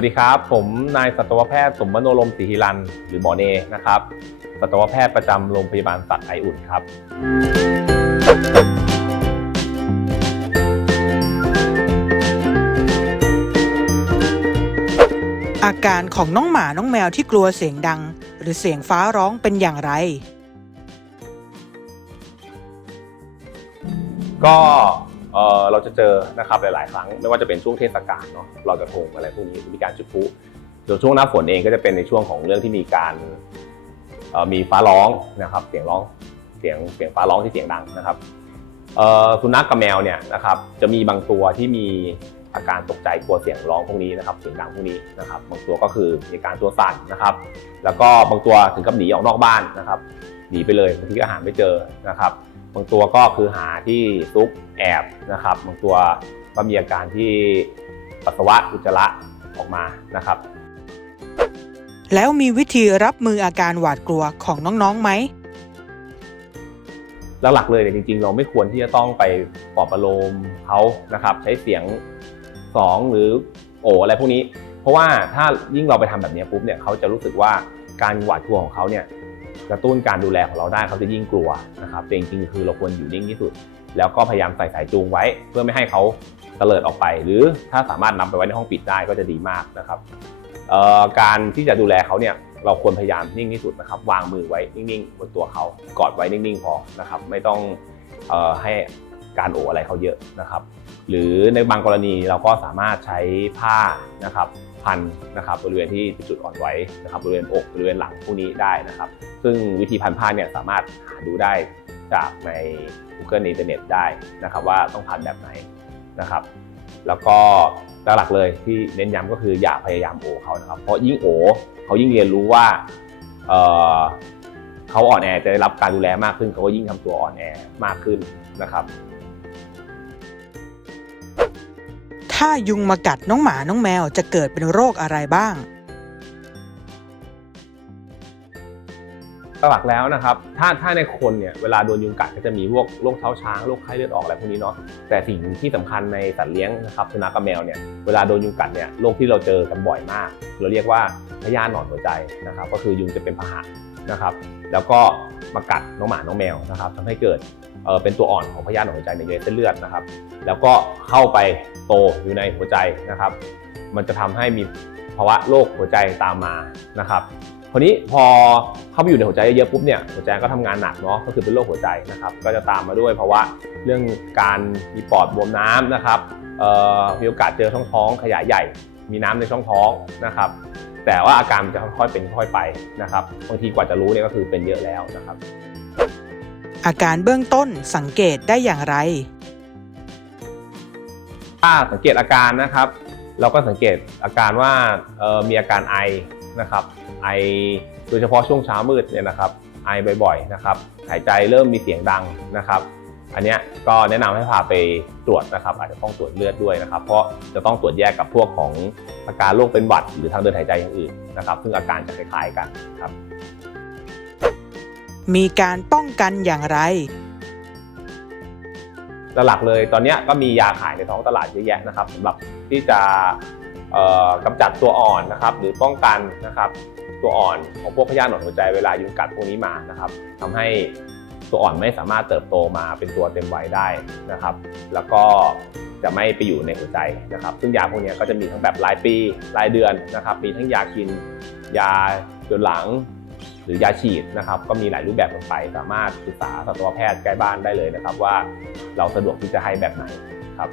วัสดีครับ ผมนายสัตวแพทย์สมมโนลมศรีหิรัน หรือหมอเนนะครับ สัตวแพทย์ประจำโรงพยาบาลสัตว์ไออุ่นครับ อาการของน้องหมาน้องแมวที่กลัวเสียงดัง หรือเสียงฟ้าร้องเป็นอย่างไร ก็ เราจะเจอนะครับหลาย ๆ ครั้ง ไม่ว่าจะเป็นช่วงเทศกาลเนาะเราจะทงอะไรพวกนี้มีการจุดพลุส่วนช่วงหน้าฝนเองก็จะเป็นในช่วงของเรื่องที่มีการมีฟ้าร้องนะครับเสียงร้องเสียงเสียงฟ้าร้องที่เสียงดังนะครับสุนัขกับแมวเนี่ยนะครับจะมีบางตัวที่มีอาการตกใจกลัวเสียงร้องพวกนี้นะครับเสียงดังพวกนี้นะครับบางตัวก็คือมีการตัวสั่นนะครับ แล้วก็บางตัวถึงกับหนีออกนอกบ้านนะครับหนีไปเลยบางทีก็หาไม่เจอนะครับ บางตัวก็คือหาที่ซุกแอบนะครับ บางตัวก็มีอาการที่ปัสสาวะอุจจาระออกมานะครับ แล้วมีวิธีรับมืออาการหวาดกลัวของน้องๆไหมหลักๆเลยเนี่ยจริงๆ เราไม่ควรที่จะต้องไปปลอบประโลมเขานะครับ ใช้เสียงสองหรือโออะไรพวกนี้ เพราะว่าถ้ายิ่งเราไปทำแบบนี้ปุ๊บเนี่ยเขาจะรู้สึกว่าการหวาดกลัวของเขาเนี่ย กระตุ้นการดูแลของเราได้เขาจะยิ่งกลัวนะครับจริงๆคือเราควรอยู่นิ่งที่สุด แล้วก็พยายามใส่สายจูงไว้ เพื่อไม่ให้เขาเตลิดออกไป หรือถ้าสามารถนำไปไว้ในห้องปิดได้ก็จะดีมากนะครับการที่จะดูแลเขาเนี่ยเราควรพยายามนิ่งที่สุดนะครับวางมือไว้นิ่งๆบนตัวเขากอดไว้นิ่งๆพอนะครับไม่ต้องออให้การโอบอะไรเขาเยอะนะครับ หรือในบางกรณีเราก็สามารถใช้ผ้านะครับพันนะครับบริเวณที่จุดอ่อนไหวนะครับบริเวณอกบริเวณหลังพวกนี้ได้นะครับ ซึ่งวิธีพันผ้าเนี่ยสามารถหาดูได้จากใน Google ในอินเทอร์เน็ตได้นะครับว่าต้องพันแบบไหนนะครับ แล้วก็หลักๆเลยที่เน้นย้ำก็คืออย่าพยายามโอเขานะครับ เพราะยิ่งโอเขายิ่งเรียนรู้ว่าเเขาอ่อนแอจะได้รับการดูแลมากขึ้นเขาก็ยิ่งทำตัวอ่อนแอมากขึ้นนะครับ ถ้ายุงมากัดน้องหมาน้องแมวจะเกิดเป็นโรคอะไรบ้าง หลักแล้วนะครับ ถ้าถ้าในคนเนี่ยเวลาโดนยุงกัดก็จะมีพวกโรคเท้าช้างโรคไข้เลือดออกอะไรพวกนี้เนาะแต่สิ่งที่สำคัญในสัตว์เลี้ยงนะครับสุนัขกับแมวเนี่ยเวลาโดนยุงกัดเนี่ยโรคที่เราเจอกันบ่อยมาก เราเรียกว่าพยาธิหนอนหัวใจนะครับ ก็คือยุงจะเป็นพาหะนะครับ แล้วก็มากัดน้องหมาน้องแมวนะครับทำให้เกิด เอ่อเป็นตัวอ่อนของพยาธิในหัวใจในเส้นเลือดนะครับ แล้วก็เข้าไปโตอยู่ในหัวใจนะครับ มันจะทำให้มีภาวะโรคหัวใจตามมานะครับคราวนี้พอเข้าไปอยู่ในหัวใจเยอะๆปุ๊บเนี่ยหัวใจก็ทำงานหนักเนาะก็คือเป็นโรคหัวใจนะครับก็จะตามมาด้วยภาวะเรื่องการมีปอดบวมน้ำนะครับมีโอกาสเจอช่องท้องขยายใหญ่ มีน้ำในช่องท้องนะครับ แต่ว่าอาการมันจะค่อยๆเป็นค่อยไปนะครับบางทีกว่าจะรู้เนี่ยก็คือเป็นเยอะแล้วนะครับ อาการเบื้องต้นสังเกตได้อย่างไร ถ้าสังเกตอาการนะครับ เราก็สังเกตอาการว่าออมีอาการไอนะครับ ไอโดยเฉพาะช่วงเช้ามืดเนี่ยนะครับ ไอบ่อยๆนะครับ หายใจเริ่มมีเสียงดังนะครับ อันนี้ก็แนะนำให้พาไปตรวจนะครับ อาจจะต้องตรวจเลือดด้วยนะครับ เพราะจะต้องตรวจแยกกับพวกของอาการโรคเป็นหวัดหรือทางเดินหายใจอย่างอื่นนะครับ ซึ่งอาการจะคล้ายๆกันครับ มีการป้องกันอย่างไร หลักๆเลยตอนนี้ก็มียาขายในท้องตลาดเยอะแยะนะครับสำหรับที่จะกำจัดตัวอ่อนนะครับ หรือป้องกันนะครับตัวอ่อนของพวกพยาธิหนอนหัวใจเวลายุงกัดพวกนี้มานะครับทำให้ตัวอ่อนไม่สามารถเติบโตมาเป็นตัวเต็มวัยได้นะครับ แล้วก็จะไม่ไปอยู่ในหัวใจนะครับ ซึ่งยาพวกนี้ก็จะมีทั้งแบบรายปีรายเดือนนะครับ มีทั้งยากิน ยาจนหลัง รือยาฉีดนะครับก็มีหลายรูปแบบกันไป สามารถปรึกษาสัตวแพทย์ใกล้บ้านได้เลยนะครับ ว่าเราสะดวกที่จะให้แบบไหนครับ